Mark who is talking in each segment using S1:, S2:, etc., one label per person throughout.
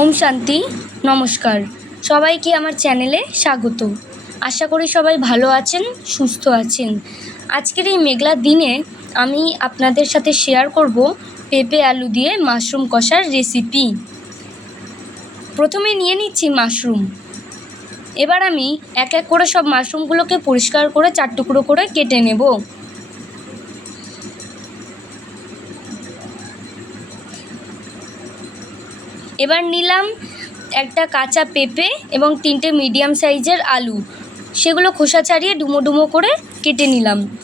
S1: ওম শান্তি, নমস্কার। সবাইকে আমার চ্যানেলে স্বাগত। আশা করি সবাই ভালো আছেন, সুস্থ আছেন। আজকের এই মেঘলা দিনে আমি আপনাদের সাথে শেয়ার করব পেঁপে আলু দিয়ে মাশরুম কষার রেসিপি প্রথমে নিয়ে নিচ্ছি মাশরুম। এবার আমি এক এক করে সব মাশরুমগুলোকে পরিষ্কার করে চার টুকরো করে কেটে নেব। এবার নিলাম একটা কাঁচা পেঁপে এবং তিনটে মিডিয়াম সাইজের আলু। সেগুলো খোসা ছাড়িয়ে ডুমো ডুমো করে কেটে নিলাম।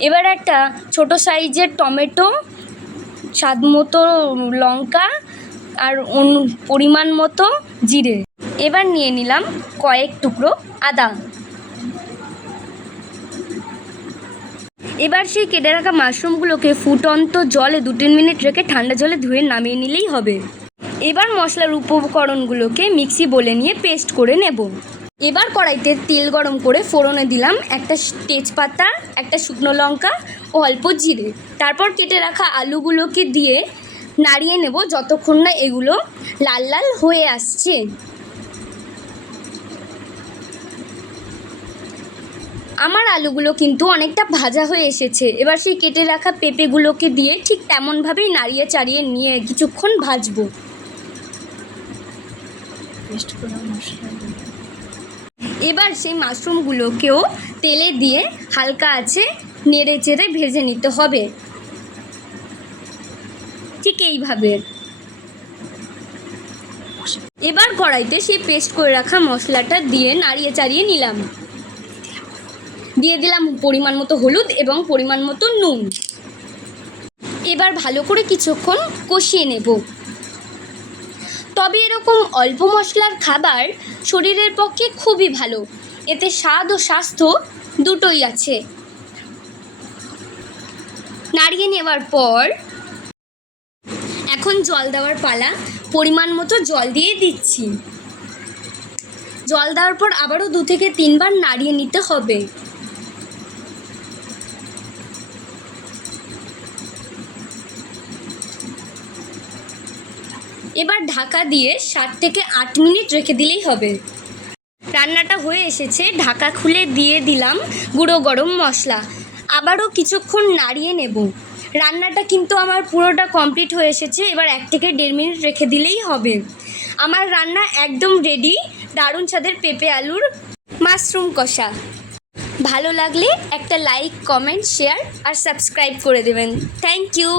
S1: এবার একটা ছোট সাইজের টমেটো, স্বাদ মতো লঙ্কা আর অনু- পরিমাণ মতো জিরে। এবার নিয়ে নিলাম কয়েক টুকরো আদা। এবার সেই কেটে রাখা মাশরুমগুলোকে ফুটন্ত জলে দু তিন মিনিট রেখে ঠান্ডা জলে ধুয়ে নামিয়ে নিলেই হবে। এবার মশলার উপকরণগুলোকে মিক্সি বলে নিয়ে পেস্ট করে নেব। এবার কড়াইতে তেল গরম করে ফোড়নে দিলাম একটা তেজপাতা, একটা শুকনো লঙ্কা ও অল্প জিরে। তারপর কেটে রাখা আলুগুলোকে দিয়ে নাড়িয়ে নেব যতক্ষণ না এগুলো লাল লাল হয়ে আসছে। আমার আলুগুলো কিন্তু অনেকটা ভাজা হয়ে এসেছে। এবার সেই কেটে রাখা পেঁপেগুলোকে দিয়ে ঠিক তেমনভাবেই নাড়িয়ে চাড়িয়ে নিয়ে কিছুক্ষণ ভাজবো।
S2: পেস্ট করা মশলা
S1: এবার সেই মাশরুমগুলোকেও তেলে দিয়ে হালকা আছে, নেড়ে চেড়ে ভেজে নিতে হবে। ঠিক এইভাবে। এবার কড়াইতে সেই পেস্ট করে রাখা মশলাটা দিয়ে নাড়িয়ে চাড়িয়ে নিলাম। দিয়ে দিলাম পরিমাণ মতো হলুদ এবং পরিমাণ মতো নুন। এবার ভালো করে কিছুক্ষণ কষিয়ে নেব। তবে এরকম অল্প মশলার খাবার শরীরের পক্ষে খুবই ভালো। এতে স্বাদ ও স্বাস্থ্য দুটোই আছে। নাড়িয়ে নেওয়ার পর এখন জল দেওয়ার পালা পরিমাণ মতো জল দিয়ে দিচ্ছি। জল দেওয়ার পর আবারও দু থেকে তিনবার নাড়িয়ে নিতে হবে। এবার ঢাকা দিয়ে সাত থেকে আট মিনিট রেখে দিলেই হবে। রান্নাটা হয়ে এসেছে, ঢাকা খুলে দিয়ে দিলাম গুঁড়ো গরম মশলা। আবারও কিছুক্ষণ নাড়িয়ে নেব। রান্নাটা কিন্তু আমার পুরোটা কমপ্লিট হয়ে এসেছে, এবার এক থেকে দেড় মিনিট রেখে দিলেই হবে। আমার রান্না একদম রেডি দারুণ ছাদের পেঁপে আলুর মাশরুম কষা। ভালো লাগলে একটা লাইক কমেন্ট শেয়ার আর সাবস্ক্রাইব করে দেবেন। Thank you